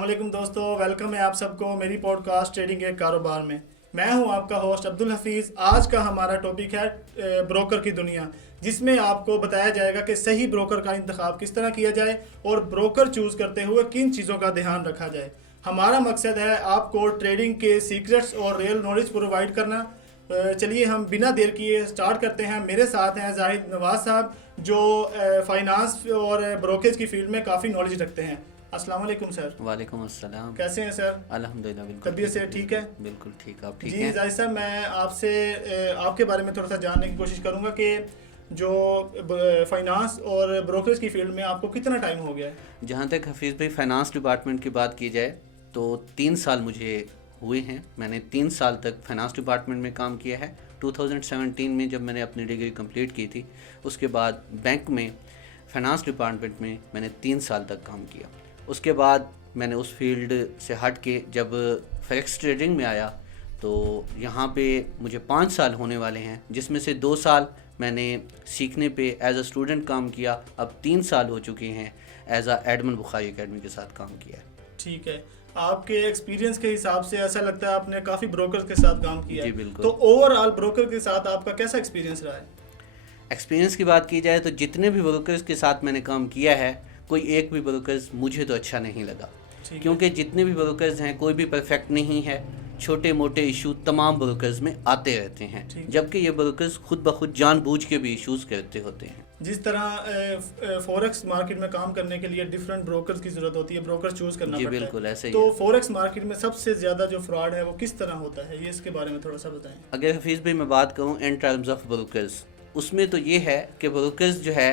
अस्सलाम वालेकुम दोस्तों, वेलकम है आप सबको मेरी पॉडकास्ट ट्रेडिंग के कारोबार में। मैं हूं आपका होस्ट अब्दुल हफीज़। आज का हमारा टॉपिक है ब्रोकर की दुनिया, जिसमें आपको बताया जाएगा कि सही ब्रोकर का इंतखाब किस तरह किया जाए और ब्रोकर चूज़ करते हुए किन चीज़ों का ध्यान रखा जाए। हमारा मकसद है आपको ट्रेडिंग के सीक्रेट्स और रियल नॉलेज प्रोवाइड करना। चलिए हम बिना देर किए स्टार्ट करते हैं। मेरे साथ हैं जाहिद नवाज साहब, जो फाइनेंस और ब्रोकेज की फील्ड में काफ़ी नॉलेज रखते हैं। अस्सलाम वालेकुम सर। वालेकुम अस्सलाम। कैसे हैं सर? अल्हम्दुलिल्लाह बिल्कुल। तबीयत से ठीक है? बिल्कुल ठीक। आप ठीक जी हैं? जाहिद साहब, मैं आपसे आपके बारे में थोड़ा सा जानने की कोशिश करूंगा कि जो फाइनेंस और ब्रोकरेज की फील्ड में आपको कितना टाइम हो गया है? जहाँ तक हफीज़ भाई फाइनेंस डिपार्टमेंट की बात की जाए तो 3 साल मुझे हुए हैं। मैंने 3 साल तक फाइनेंस डिपार्टमेंट में काम किया है। 2017 में जब मैंने अपनी डिग्री कंप्लीट की थी, उसके बाद बैंक में फाइनेंस डिपार्टमेंट में मैंने 3 साल तक काम किया। उसके बाद मैंने उस फील्ड से हट के जब फॉरेक्स ट्रेडिंग में आया तो यहाँ पे मुझे 5 साल होने वाले हैं, जिसमें से 2 साल मैंने सीखने पे एज अ स्टूडेंट काम किया। अब 3 साल हो चुके हैं as a admin Bukhari academy के साथ काम किया है। ठीक है, आपके एक्सपीरियंस के हिसाब से ऐसा लगता है आपने काफ़ी ब्रोकर के साथ काम किया है। जी बिल्कुल। तो ओवरऑल ब्रोकर के साथ आपका कैसा एक्सपीरियंस रहा है? एक्सपीरियंस की बात की जाए तो जितने भी ब्रोकर्स के साथ मैंने काम किया है, कोई एक भी ब्रोकर्स मुझे तो अच्छा नहीं लगा, क्योंकि जितने भी ब्रोकर्स हैं कोई भी परफेक्ट नहीं है। छोटे मोटे इशू तमाम ब्रोकर्स में आते रहते हैं, जबकि ये ब्रोकर्स खुद ब खुद जानबूझ के भी इश्यूज करते होते हैं। जिस तरह फॉरेक्स मार्केट में काम करने के लिए डिफरेंट ब्रोकर्स की जरूरत होती है, ब्रोकर चूज करना जी पड़ता है। बिल्कुल ऐसे ही तो है। फॉरेक्स मार्केट में सबसे ज्यादा जो फ्रॉड है वो किस तरह होता है, ये इसके बारे में थोड़ा सा बताएं। अगर हफीज़ भाई मैं बात करूँ इन टर्म्स ऑफ ब्रोकर्स, उसमें तो ये है कि ब्रोकर्स जो है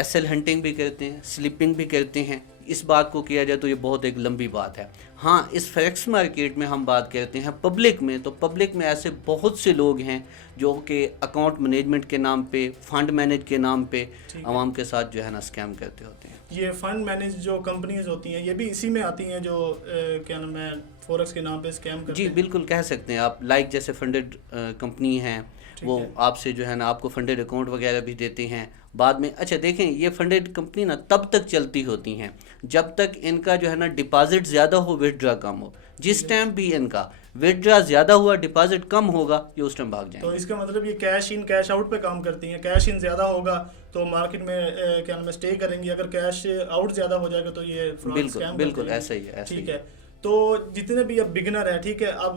एसएल हंटिंग भी करते हैं, स्लिपिंग भी करते हैं। इस बात को किया जाए तो ये बहुत एक लंबी बात है। हाँ, इस फॉरेक्स मार्केट में हम बात करते हैं पब्लिक में, तो पब्लिक में ऐसे बहुत से लोग हैं जो कि अकाउंट मैनेजमेंट के नाम पे, फंड मैनेज के नाम पे आवाम के साथ जो है ना स्कैम करते होते हैं। ये फंड मैनेज जो कंपनीज होती हैं, ये भी इसी में आती हैं जो क्या नाम है, फॉरेक्स के नाम पे स्कैम करते जी हैं? बिल्कुल कह सकते हैं आप। लाइक जैसे फंडेड कंपनी हैं, वो आपसे जो है ना आपको फंडेड अकाउंट वगैरह भी देते हैं बाद में। अच्छा देखें, ये फंडेड कंपनी ना तब तक चलती होती हैं जब तक इनका जो है ना डिपॉजिट ज़्यादा हो, विथड्रा कम हो। जिस टाइम भी इनका विथड्रा ज़्यादा हुआ, डिपॉजिट कम होगा, ये उस टाइम भाग जाएंगे। तो इसका मतलब ये कैश इन कैश आउट पे काम करती हैं। कैश इन ज़्यादा होगा तो मार्केट में क्या नाम है स्टे करेंगी, अगर कैश आउट ज़्यादा हो जाएगा तो ये बिल्कुल बिल्कुल ऐसा ही है, ऐसा ही ठीक है। तो जितने भी अब बिगिनर है, ठीक है, अब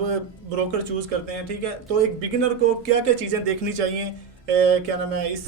ब्रोकर चूज करते हैं, ठीक है, तो एक बिगिनर को क्या क्या चीज़ें देखनी चाहिए क्या नाम है इस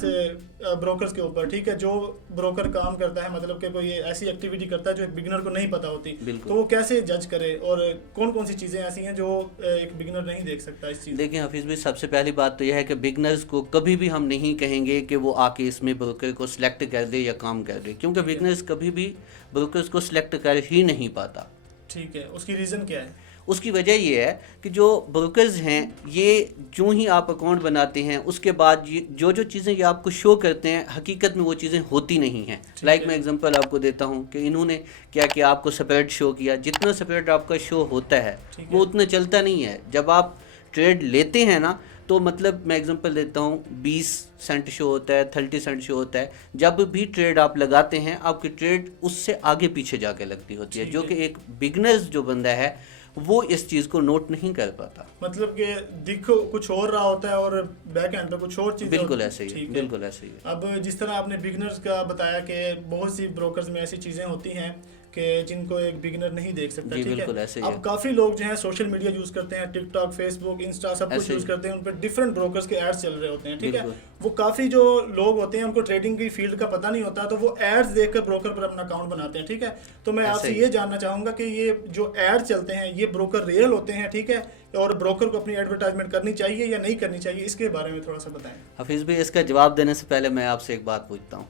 ब्रोकर्स के ऊपर, ठीक है? जो ब्रोकर काम करता है, मतलब कि कोई ऐसी एक्टिविटी करता है जो एक बिगिनर को नहीं पता होती, तो वो कैसे जज करे और कौन कौन सी चीज़ें ऐसी हैं जो एक बिगिनर नहीं देख सकता इस चीज़? देखिए हफीज़ भाई, सबसे पहली बात तो यह है कि बिगनर्स को कभी भी हम नहीं कहेंगे कि वो आके इसमें ब्रोकर को सिलेक्ट कर दे या काम कर दे, क्योंकि बिगनर्स कभी भी ब्रोकर्स को सिलेक्ट कर ही नहीं पाता। ठीक है, उसकी रीज़न क्या है? उसकी वजह ये है कि जो ब्रोकर्स हैं, ये जो ही आप अकाउंट बनाते हैं उसके बाद ये जो जो चीज़ें ये आपको शो करते हैं, हकीकत में वो चीज़ें होती नहीं हैं। लाइक मैं एग्जांपल आपको देता हूँ कि इन्होंने क्या किया, आपको सेपरेट शो किया। जितना सेपरेट आपका शो होता है वो उतना चलता नहीं है। जब आप ट्रेड लेते हैं ना, तो मतलब मैं एग्जांपल देता हूँ, 20 सेंट शो होता है, 30 सेंट शो होता है। जब भी ट्रेड आप लगाते हैं, आपकी ट्रेड उससे आगे पीछे जाके लगती होती है, जो कि एक बिगनर्स जो बंदा है वो इस चीज़ को नोट नहीं कर पाता। मतलब कि दिखो कुछ और रहा होता है और बैक एंड पे कुछ और चीज़। बिल्कुल ऐसे ही, बिल्कुल ऐसे ही। अब जिस तरह आपने बिगिनर्स का बताया कि बहुत सी ब्रोकर्स में ऐसी चीज़ें होती हैं कि जिनको एक बिगिनर नहीं देख सकता, ठीक है? अब काफ़ी लोग जो हैं सोशल मीडिया यूज़ करते हैं, टिकटॉक, फेसबुक, इंस्टा, सब कुछ यूज़ करते हैं। उन पर डिफरेंट ब्रोकर्स के एड्स चल रहे होते हैं, ठीक है? वो काफ़ी जो लोग होते हैं उनको ट्रेडिंग की फील्ड का पता नहीं होता, तो वो एड्स देखकर ब्रोकर पर अपना अकाउंट बनाते हैं, ठीक है? तो मैं आपसे ये जानना चाहूँगा कि ये जो एड चलते हैं, ये ब्रोकर रियल होते हैं, ठीक है? और ब्रोकर को अपनी एडवर्टाइजमेंट करनी चाहिए या नहीं करनी चाहिए, इसके बारे में थोड़ा सा बताएं। हफीज़ भाई, इसका जवाब देने से पहले मैं आपसे एक बात पूछता हूँ।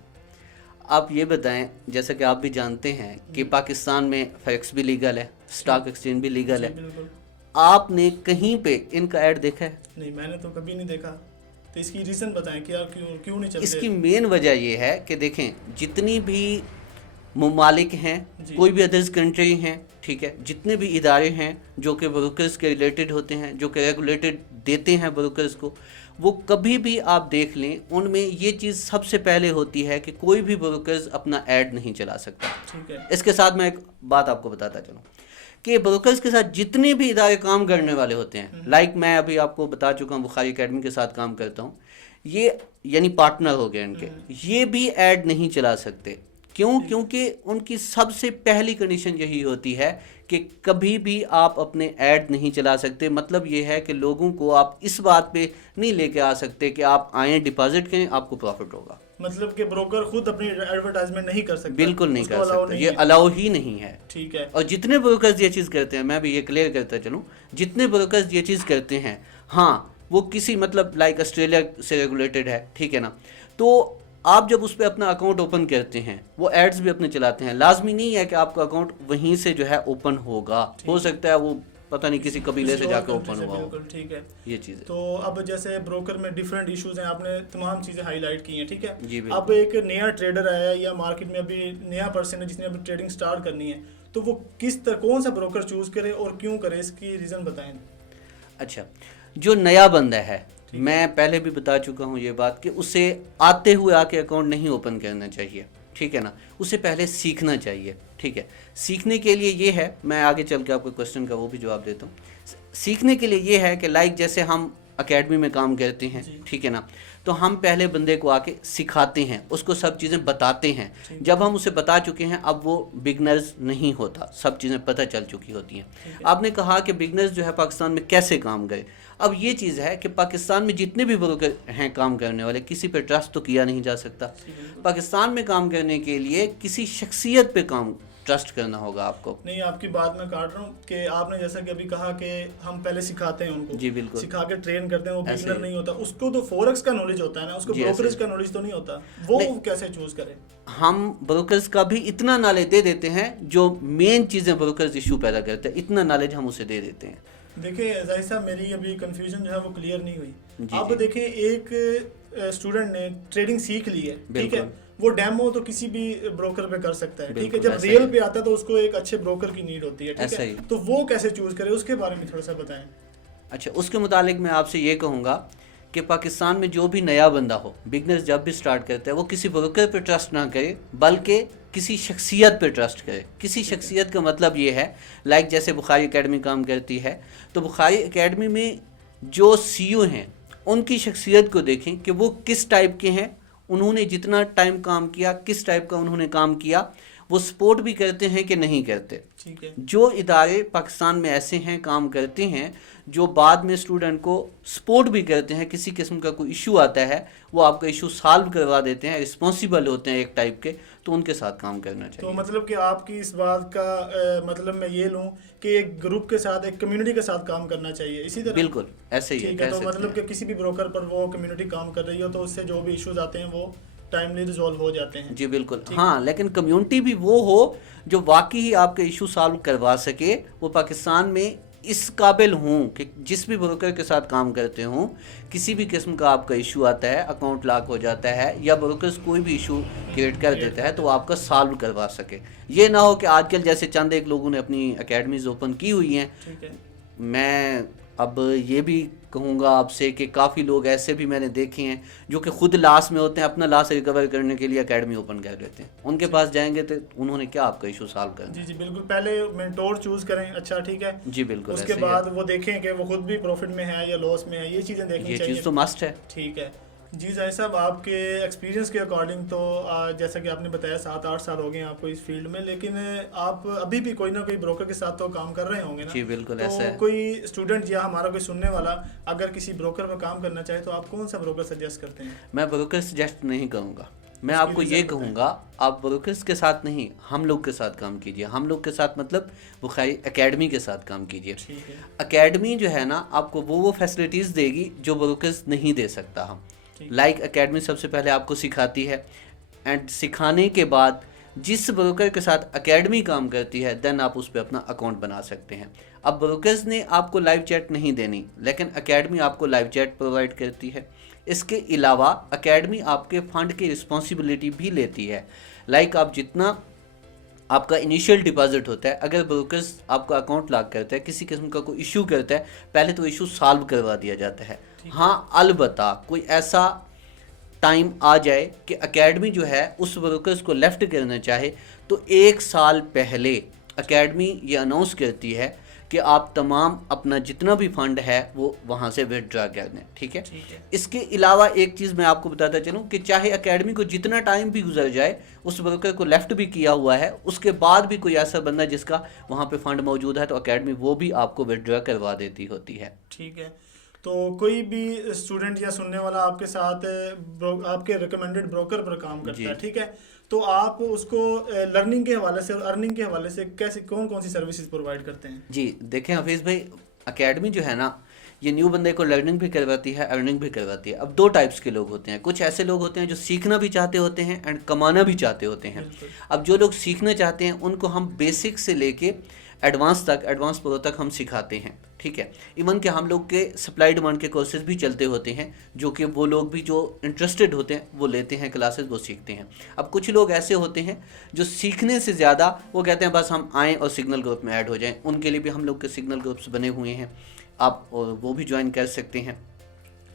आप ये बताएं, जैसे कि आप भी जानते हैं कि पाकिस्तान में फॉरेक्स भी लीगल है, स्टॉक एक्सचेंज भी लीगल है। आपने कहीं पे इनका ऐड देखा है? नहीं, मैंने तो कभी नहीं देखा। तो इसकी रीज़न बताएं, क्या क्यों नहीं चलते? इसकी मेन वजह ये है कि देखें, जितनी भी ममालिक हैं, जी। कोई भी अदर्स कंट्री हैं, ठीक है, जितने भी इदारे हैं जो कि ब्रोकर्स के रिलेटेड होते हैं, जो कि रेगुलेटेड देते हैं ब्रोकर्स को, वो कभी भी आप देख लें उनमें ये चीज़ सबसे पहले होती है कि कोई भी ब्रोकर्स अपना ऐड नहीं चला सकता। ठीक है। इसके साथ मैं एक बात आपको बताता चलूँ कि ब्रोकर्स के साथ जितने भी इदारे काम करने वाले होते हैं, लाइक मैं अभी आपको बता चुका हूँ बुखारी एकेडमी के साथ काम करता हूँ, ये यानी पार्टनर हो गए इनके, ये भी ऐड नहीं चला सकते। क्यों? क्योंकि उनकी सबसे पहली कंडीशन यही होती है कि कभी भी आप अपने ऐड नहीं चला सकते। मतलब ये है कि लोगों को आप इस बात पे नहीं लेके आ सकते कि आप आए डिपॉजिट करें आपको प्रॉफिट होगा। मतलब कि ब्रोकर खुद अपनी एडवर्टाइजमेंट नहीं कर सकता, बिल्कुल नहीं उसको कर allow सकता, नहीं ये है। अलाउ ही नहीं है। ठीक है। और जितने ब्रोकर्स ये चीज़ करते हैं, मैं भी ये क्लियर करता चलूँ, जितने ब्रोकर्स ये चीज़ करते हैं, हाँ वो किसी मतलब लाइक ऑस्ट्रेलिया से रेगुलेटेड है, ठीक है ना, तो आप जब उस पर अपना अकाउंट ओपन करते हैं वो एड्स भी अपने चलाते हैं। लाजमी नहीं है कि आपका अकाउंट वहीं से जो है ओपन होगा, हो सकता है वो पता नहीं किसी कबीले से जाकर ओपन हुआ हो। बिल्कुल ठीक है। ये चीज़ है। तो अब जैसे ब्रोकर में डिफरेंट इश्यूज हैं, आपने तमाम चीज़ें हाईलाइट की हैं, ठीक है। जी अब एक नया ट्रेडर आया है या मार्केट में अभी नया पर्सन है जिसने अभी ट्रेडिंग स्टार्ट करनी है, तो वो कौन सा ब्रोकर चूज करे और क्यों करे, इसकी रीज़न बताएं। अच्छा, जो नया बंदा है, मैं पहले भी बता चुका हूँ ये बात कि उसे आते हुए आके अकाउंट नहीं ओपन करना चाहिए, ठीक है ना, उसे पहले सीखना चाहिए, ठीक है। सीखने के लिए ये है, मैं आगे चल के आपके क्वेश्चन का वो भी जवाब देता हूँ। सीखने के लिए ये है कि लाइक जैसे हम एकेडमी में काम करते हैं, ठीक है ना, तो हम पहले बंदे को आके सिखाते हैं, उसको सब चीज़ें बताते हैं। जब हम उसे बता चुके हैं अब वो बिगनर्स नहीं होता, सब चीज़ें पता चल चुकी होती हैं। आपने कहा कि बिगनर्स जो है पाकिस्तान में कैसे काम करे। अब ये चीज़ है कि पाकिस्तान में जितने भी ब्रोकर हैं काम करने वाले, किसी पे ट्रस्ट तो किया नहीं जा सकता। पाकिस्तान में काम करने के लिए किसी शख्सियत पे काम ट्रस्ट करना होगा आपको। नहीं, आपकी बात मैं काट रहा हूँ कि आपने जैसा कि अभी कहा कि हम पहले सिखाते हैं उनको, जी बिल्कुल, सिखा के ट्रेन करते हैं, वो ऐसे बिगिनर ही। नहीं होता, उसको तो फॉरेक्स का नॉलेज होता है ना, उसको जी, ऐसे ब्रोकरेज ही। का नॉलेज तो नहीं होता, वो नहीं। कैसे चूज करे। हम ब्रोकर्स का भी इतना नॉलेज दे देते हैं जो मेन चीज़ें ब्रोकर्स इशू पैदा करते हैं, इतना नॉलेज हम उसे दे देते हैं। देखिए जाहिर साहब, मेरी अभी कंफ्यूजन जो है वो क्लियर नहीं हुई। जी, अब जी। देखिए एक स्टूडेंट ने ट्रेडिंग सीख ली है, ठीक है, बिल्कुल। वो डेमो तो किसी भी ब्रोकर पे कर सकता है, ठीक है। बिल्कुल, जब ऐसा रियल ही। पे आता है तो उसको एक अच्छे ब्रोकर की नीड होती है, ठीक ऐसा है। ही। तो वो कैसे चूज करे, उसके बारे में थोड़ा सा बताएं। अच्छा, उसके मुतालिक मैं आपसे ये कहूँगा कि पाकिस्तान में जो भी नया बंदा हो, बिगनर्स जब भी स्टार्ट करता है, वो किसी ब्रोकर पे ट्रस्ट ना करे बल्कि किसी शख्सियत पे ट्रस्ट करे। किसी शख्सियत का मतलब ये है, लाइक जैसे बुखारी एकेडमी काम करती है, तो बुखारी एकेडमी में जो सीईओ हैं उनकी शख्सियत को देखें कि वो किस टाइप के हैं, उन्होंने जितना टाइम काम किया, किस टाइप का उन्होंने काम किया, वो सपोर्ट भी करते हैं कि नहीं करते। ठीक है। जो इदारे पाकिस्तान में ऐसे हैं काम करते हैं जो बाद में स्टूडेंट को सपोर्ट भी करते हैं, किसी किस्म का कोई इशू आता है वो आपका इशू सॉल्व करवा देते हैं, रिस्पॉन्सिबल होते हैं एक टाइप के, तो उनके साथ काम करना चाहिए। तो मतलब कि आपकी इस बात का मतलब मैं ये लूँ कि एक ग्रुप के साथ, एक कम्युनिटी के साथ काम करना चाहिए, इसी तरह। बिल्कुल ऐसे ही ठीक है। तो मतलब कि किसी भी ब्रोकर पर वो कम्युनिटी काम कर रही हो तो उससे जो भी इश्यूज आते हैं वो टाइमली रिजॉल्व हो जाते हैं। जी बिल्कुल, हाँ, लेकिन कम्युनिटी भी वो हो जो वाकई ही आपके इशू सॉल्व करवा सके। वो पाकिस्तान में इस काबिल हूँ कि जिस भी ब्रोकर के साथ काम करते हों, किसी भी किस्म का आपका इशू आता है, अकाउंट लॉक हो जाता है या ब्रोकर्स कोई भी इशू क्रिएट कर देता है, तो वो आपका सॉल्व करवा सके। ये ना हो कि आजकल जैसे चंद एक लोगों ने अपनी एकेडमीज ओपन की हुई हैं। ठीक है। मैं अब ये भी कहूँगा आपसे कि काफ़ी लोग ऐसे भी मैंने देखे हैं जो कि खुद लॉस में होते हैं, अपना लॉस रिकवर करने के लिए एकेडमी ओपन कर लेते हैं। उनके पास जाएंगे तो उन्होंने क्या आपका इशू सॉल्व करना। जी जी बिल्कुल, पहले मेंटोर चूज करें, अच्छा ठीक है। जी बिल्कुल, उसके ऐसे ही बाद वो देखें कि वो खुद भी प्रॉफिट में है या लॉस में है, ये चीज़ें देखनी ये चाहिए। चीज़ तो मस्ट है। ठीक है जी जाहिर साहब, आपके एक्सपीरियंस के अकॉर्डिंग तो जैसा कि आपने बताया 7-8 साल हो गए हैं आपको इस फील्ड में, लेकिन आप अभी भी कोई ना कोई ब्रोकर के साथ तो काम कर रहे होंगे ना। जी बिल्कुल, तो ऐसा है। कोई स्टूडेंट या हमारा कोई सुनने वाला अगर किसी ब्रोकर पर काम करना चाहे तो आप कौन सा ब्रोकर सजेस्ट करते हैं? मैं ब्रोकर सजेस्ट नहीं करूँगा, मैं उसकी आपको reason ये बताएं। कहूँगा आप ब्रोकर्स के साथ नहीं, हम लोग के साथ काम कीजिए। हम लोग के साथ मतलब बुखारी एकेडमी के साथ काम कीजिए। ठीक है। एकेडमी जो है ना आपको वो फैसिलिटीज़ देगी जो ब्रोकर्स नहीं दे सकता। हम लाइक एकेडमी सबसे पहले आपको सिखाती है, एंड सिखाने के बाद जिस ब्रोकर के साथ एकेडमी काम करती है देन आप उस पर अपना अकाउंट बना सकते हैं। अब ब्रोकर्स ने आपको लाइव चैट नहीं देनी, लेकिन एकेडमी आपको लाइव चैट प्रोवाइड करती है। इसके अलावा एकेडमी आपके फ़ंड की रिस्पॉन्सिबिलिटी भी लेती है। लाइक आप जितना आपका इनिशियल डिपॉजिट होता है, अगर ब्रोकर्स आपका अकाउंट लॉक करता है, किसी किस्म का कोई इशू करता है, पहले तो इशू सॉल्व करवा दिया जाता है। हाँ, अलबत्ता कोई ऐसा टाइम आ जाए कि एकेडमी जो है उस ब्रोकर्स को लेफ्ट करना चाहे, तो 1 साल पहले एकेडमी ये अनाउंस करती है कि आप तमाम अपना जितना भी फंड है वो वहाँ से विथड्रॉ कर दें। ठीक है। इसके अलावा एक चीज़ मैं आपको बताता चलूँ कि चाहे एकेडमी को जितना टाइम भी गुजर जाए, उस ब्रोकर को लेफ्ट भी किया हुआ है, उसके बाद भी कोई ऐसा बंदा जिसका वहाँ पे फंड मौजूद है, तो एकेडमी वो भी आपको विथड्रॉ करवा देती होती है। ठीक है। तो कोई भी स्टूडेंट या सुनने वाला आपके साथ आपके रिकमेंडेड ब्रोकर पर काम करता है, ठीक है, तो आप उसको लर्निंग के हवाले से और अर्निंग के हवाले से कैसे कौन कौन सी सर्विसेज प्रोवाइड करते हैं? जी देखें हफीज़ भाई, एकेडमी जो है ना, ये न्यू बंदे को लर्निंग भी करवाती है, अर्निंग भी करवाती है। अब 2 टाइप्स के लोग होते हैं। कुछ ऐसे लोग होते हैं जो सीखना भी चाहते होते हैं एंड कमाना भी चाहते होते हैं। अब जो लोग सीखना चाहते हैं उनको हम बेसिक से लेके एडवांस तक, एडवांस प्रो तक हम सिखाते हैं। ठीक है। इवन कि हम लोग के सप्लाई डिमांड के कोर्सेज भी चलते होते हैं, जो कि वो लोग भी जो इंटरेस्टेड होते हैं वो लेते हैं क्लासेस, वो सीखते हैं। अब कुछ लोग ऐसे होते हैं जो सीखने से ज़्यादा वो कहते हैं बस हम आएँ और सिग्नल ग्रुप में ऐड हो जाएं। उनके लिए भी हम लोग के सिग्नल ग्रुप्स बने हुए हैं, आप वो भी ज्वाइन कर सकते हैं।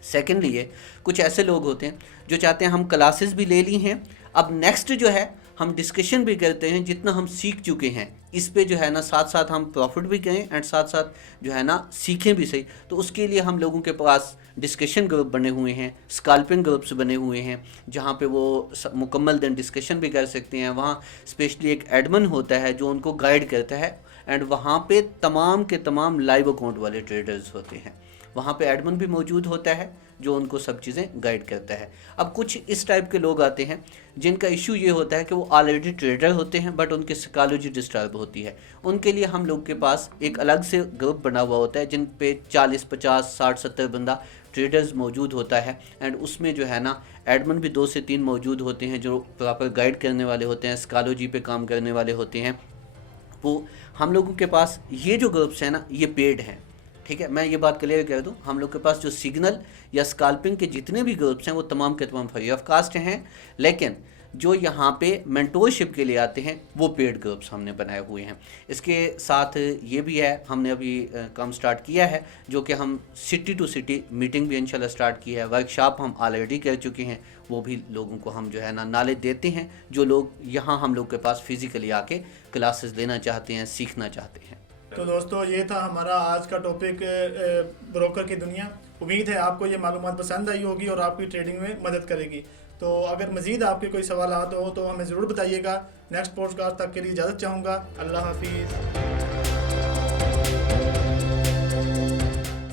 सेकेंडली ये कुछ ऐसे लोग होते हैं जो चाहते हैं हम क्लासेस भी ले ली हैं, अब नेक्स्ट जो है हम डिस्कशन भी करते हैं, जितना हम सीख चुके हैं इस पे जो है ना साथ साथ हम प्रॉफिट भी करें एंड साथ साथ जो है ना सीखें भी सही। तो उसके लिए हम लोगों के पास डिस्कशन ग्रुप बने हुए हैं, स्कैल्पिंग ग्रुप्स बने हुए हैं, जहाँ पे वो मुकम्मल दिन डिस्कशन भी कर सकते हैं। वहाँ स्पेशली एक एडमिन होता है जो उनको गाइड करता है एंड वहाँ पे तमाम के तमाम लाइव अकाउंट वाले ट्रेडर्स होते हैं। वहाँ पे एडमिन भी मौजूद होता है जो उनको सब चीज़ें गाइड करता है। अब कुछ इस टाइप के लोग आते हैं जिनका इशू ये होता है कि वो ऑलरेडी ट्रेडर होते हैं बट उनकी साइकोलॉजी डिस्टर्ब होती है। उनके लिए हम लोग के पास एक अलग से ग्रुप बना हुआ होता है जिन पे 40, 50, 60, 70 बंदा ट्रेडर्स मौजूद होता है एंड उसमें जो है ना एडमिन भी 2 से 3 मौजूद होते हैं जो प्रॉपर गाइड करने वाले होते हैं, साइकोलॉजी पे काम करने वाले होते हैं। वो हम लोगों के पास ये जो ग्रुप्स हैं ना ये पेड हैं। ठीक है, मैं ये बात क्लियर कर दूं, हम लोग के पास जो सिग्नल या स्कैल्पिंग के जितने भी ग्रुप्स हैं वो तमाम के तमाम फ्री ऑफ कास्ट हैं, लेकिन जो यहाँ पे मेंटोरशिप के लिए आते हैं वो पेड ग्रुप्स हमने बनाए हुए हैं। इसके साथ ये भी है, हमने अभी काम स्टार्ट किया है जो कि हम सिटी टू सिटी मीटिंग भी इंशाल्लाह स्टार्ट की है। वर्कशॉप हम ऑलरेडी कर चुके हैं, वो भी लोगों को हम जो है ना नॉलेज देते हैं जो लोग यहाँ हम लोग के पास फिज़िकली आके क्लासेस लेना चाहते हैं, सीखना चाहते हैं। तो दोस्तों ये था हमारा आज का टॉपिक, ब्रोकर की दुनिया। उम्मीद है आपको ये मालूमात पसंद आई होगी और आपकी ट्रेडिंग में मदद करेगी। तो अगर मज़ीद आपके कोई सवाल हो तो हमें ज़रूर बताइएगा। नेक्स्ट पॉडकास्ट तक के लिए इजाज़त चाहूँगा। अल्लाह हाफिज़।